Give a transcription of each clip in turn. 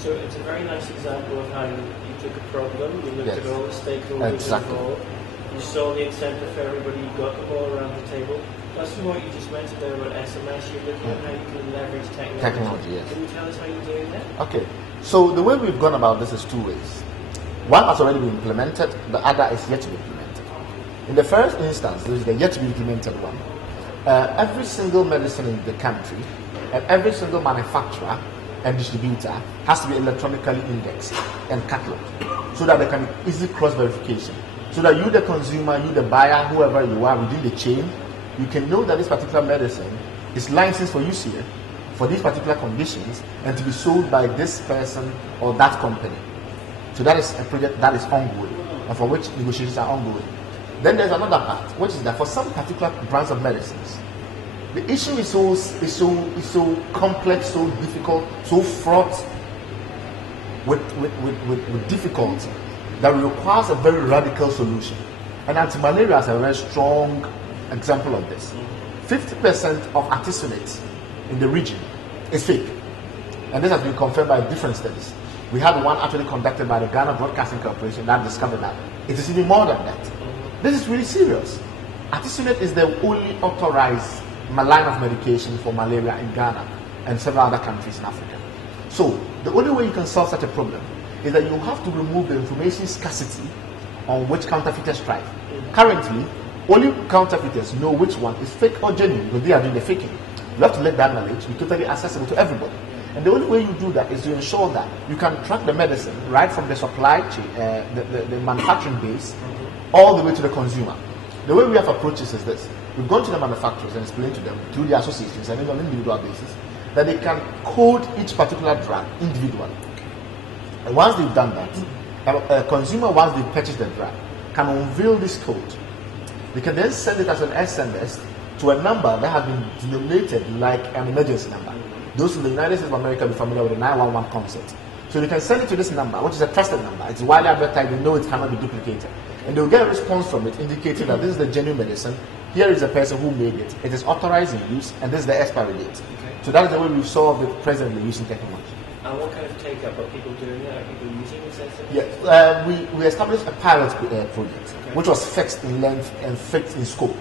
So it's a very nice example of how you took a problem, you looked at all the stakeholders involved, you saw the incentive for everybody, you got them all around the table. That's from what you just mentioned there about SMS, you're looking at how you can leverage technology. Yes. Can you tell us how you're doing that? Okay, so the way we've gone about this is two ways. One has already been implemented, the other is yet to be implemented. In the first instance, there is the yet to be implemented one. Every single medicine in the country and every single manufacturer and distributor has to be electronically indexed and cataloged so that there can be easy cross-verification. So that you, the consumer, you, the buyer, whoever you are within the chain, you can know that this particular medicine is licensed for use here for these particular conditions and to be sold by this person or that company. So that is a project that is ongoing and for which negotiations are ongoing. Then there's another part, which is that for some particular brands of medicines, the issue is so complex, so difficult, so fraught with difficulty that requires a very radical solution. And anti-malaria is a very strong example of this. 50% of artesunate in the region is fake. And this has been confirmed by different studies. We had one actually conducted by the Ghana Broadcasting Corporation that discovered that it is even more than that. This is really serious. Artesunate is the only authorized line of medication for malaria in Ghana and several other countries in Africa. So the only way you can solve such a problem is that you have to remove the information scarcity on which counterfeiters strive. Currently, only counterfeiters know which one is fake or genuine because they are doing the faking. You have to let that knowledge be totally accessible to everybody. And the only way you do that is to ensure that you can track the medicine right from the supply chain, the manufacturing base, all the way to the consumer. The way we have approached this is this. We've gone to the manufacturers and explained to them through the associations and even on an individual basis that they can code each particular drug individually. And once they've done that, a consumer, once they purchase the drug, can unveil this code. They can then send it as an SMS to a number that has been denominated like an emergency number. Those in the United States of America will be familiar with the 911 concept. So they can send it to this number, which is a trusted number. It's widely advertised, they know it cannot be duplicated. And they'll get a response from it indicating that this is the genuine medicine, here is the person who made it, it is authorized in use, and this is the expiry date. Okay. So that is the way we've solved it presently using technology. And what kind of take-up are people doing it? Are people using it? Yeah, we established a pilot project, which was fixed in length and fixed in scope.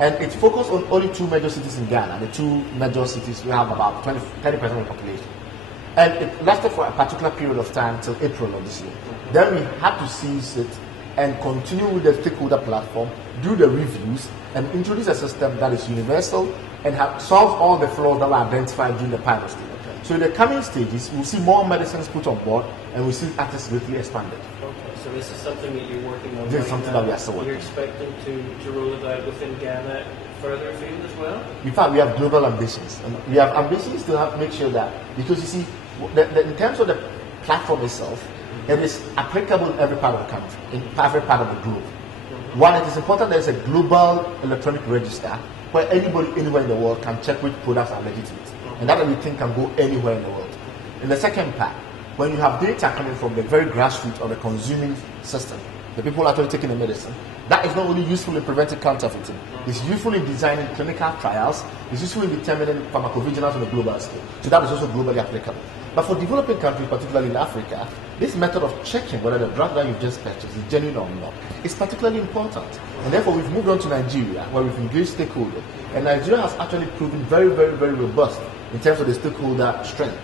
And it focused on only two major cities in Ghana. The two major cities, we have about 30% of the population. And it lasted for a particular period of time till April of this year. Then we had to seize it and continue with the stakeholder platform, do the reviews, and introduce a system that is universal and solve all the flaws that were identified during the pilot stage. So in the coming stages, we'll see more medicines put on board and we'll see access greatly expanded. Okay, so this is something that you're working on. This is something that we are still working on. You're expecting to roll it out within Ghana further afield as well? In fact, we have global ambitions. And we have ambitions to make sure that, because you see, in terms of the platform itself, it is applicable in every part of the country, in every part of the globe. One, it is important that there's a global electronic register where anybody anywhere in the world can check which products are legitimate. And that everything can go anywhere in the world. In the second part, when you have data coming from the very grassroots of the consuming system, the people actually taking the medicine, that is not only useful in preventing counterfeiting, it's useful in designing clinical trials, it's useful in determining pharmacovigilance on a global scale. So that is also globally applicable. But for developing countries, particularly in Africa, this method of checking whether the drug that you've just purchased is genuine or not is particularly important. And therefore, we've moved on to Nigeria, where we've engaged stakeholders. And Nigeria has actually proven very, very, very robust in terms of the stakeholder strength.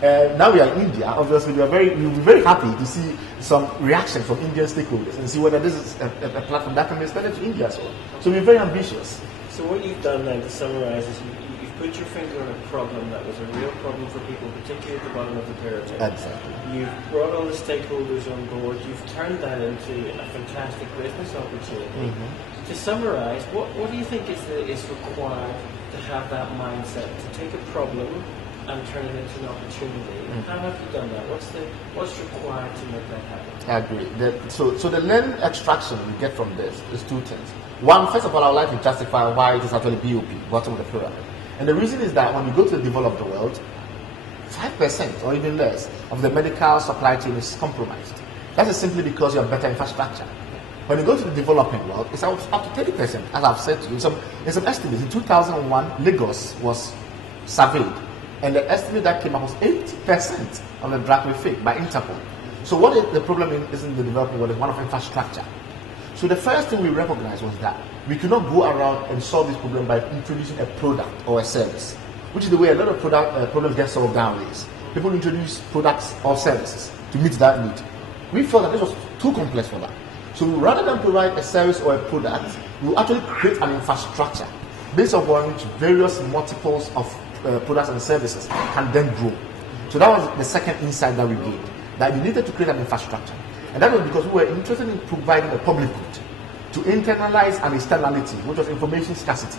Now we are in India. Obviously, we'll be very happy to see some reaction from Indian stakeholders and see whether this is a platform that can be extended to India as well. So we're very ambitious. So what you've done then, to summarize, is you've put your finger on a problem that was a real problem for people, particularly at the bottom of the pyramid. Exactly. You've brought all the stakeholders on board. You've turned that into a fantastic business opportunity. To summarize, what do you think is required to have that mindset, to take a problem and turn it into an opportunity? How have you done that? What's required to make that happen? I agree. So the learning extraction we get from this is two things. One, first of all, I would like to justify why it is actually BOP, bottom of the pyramid. And the reason is that when you go to the developed world, 5% or even less of the medical supply chain is compromised. That is simply because you have better infrastructure. When you go to the developing world, it's up to 30%, as I've said to you. In some estimates, in 2001, Lagos was surveyed. And the estimate that came up was 80% of the drug traffic by Interpol. So what is the problem is in the developing world is one of infrastructure. So the first thing we recognized was that we could not go around and solve this problem by introducing a product or a service, which is the way a lot of problems get solved nowadays. People introduce products or services to meet that need. We felt that this was too complex for that. So rather than provide a service or a product, we will actually create an infrastructure based upon which various multiples of products and services can then grow. So that was the second insight that we gained, that we needed to create an infrastructure. And that was because we were interested in providing a public good to internalize an externality, which was information scarcity.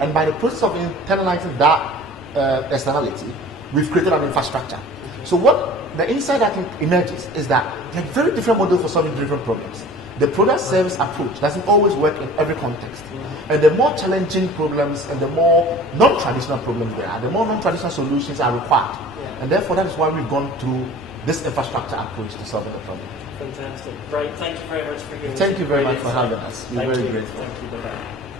And by the process of internalizing that externality, we've created an infrastructure. So what the insight I think emerges is that there are very different models for solving different problems. The product service approach doesn't always work in every context. And the more challenging problems and the more non-traditional problems there are, the more non-traditional solutions are required. And therefore that is why we've gone through this infrastructure approach to solving the problem. Fantastic. Right. Thank you very much for giving us. Thank you very much for having us. We're very grateful. Thank you. Bye-bye.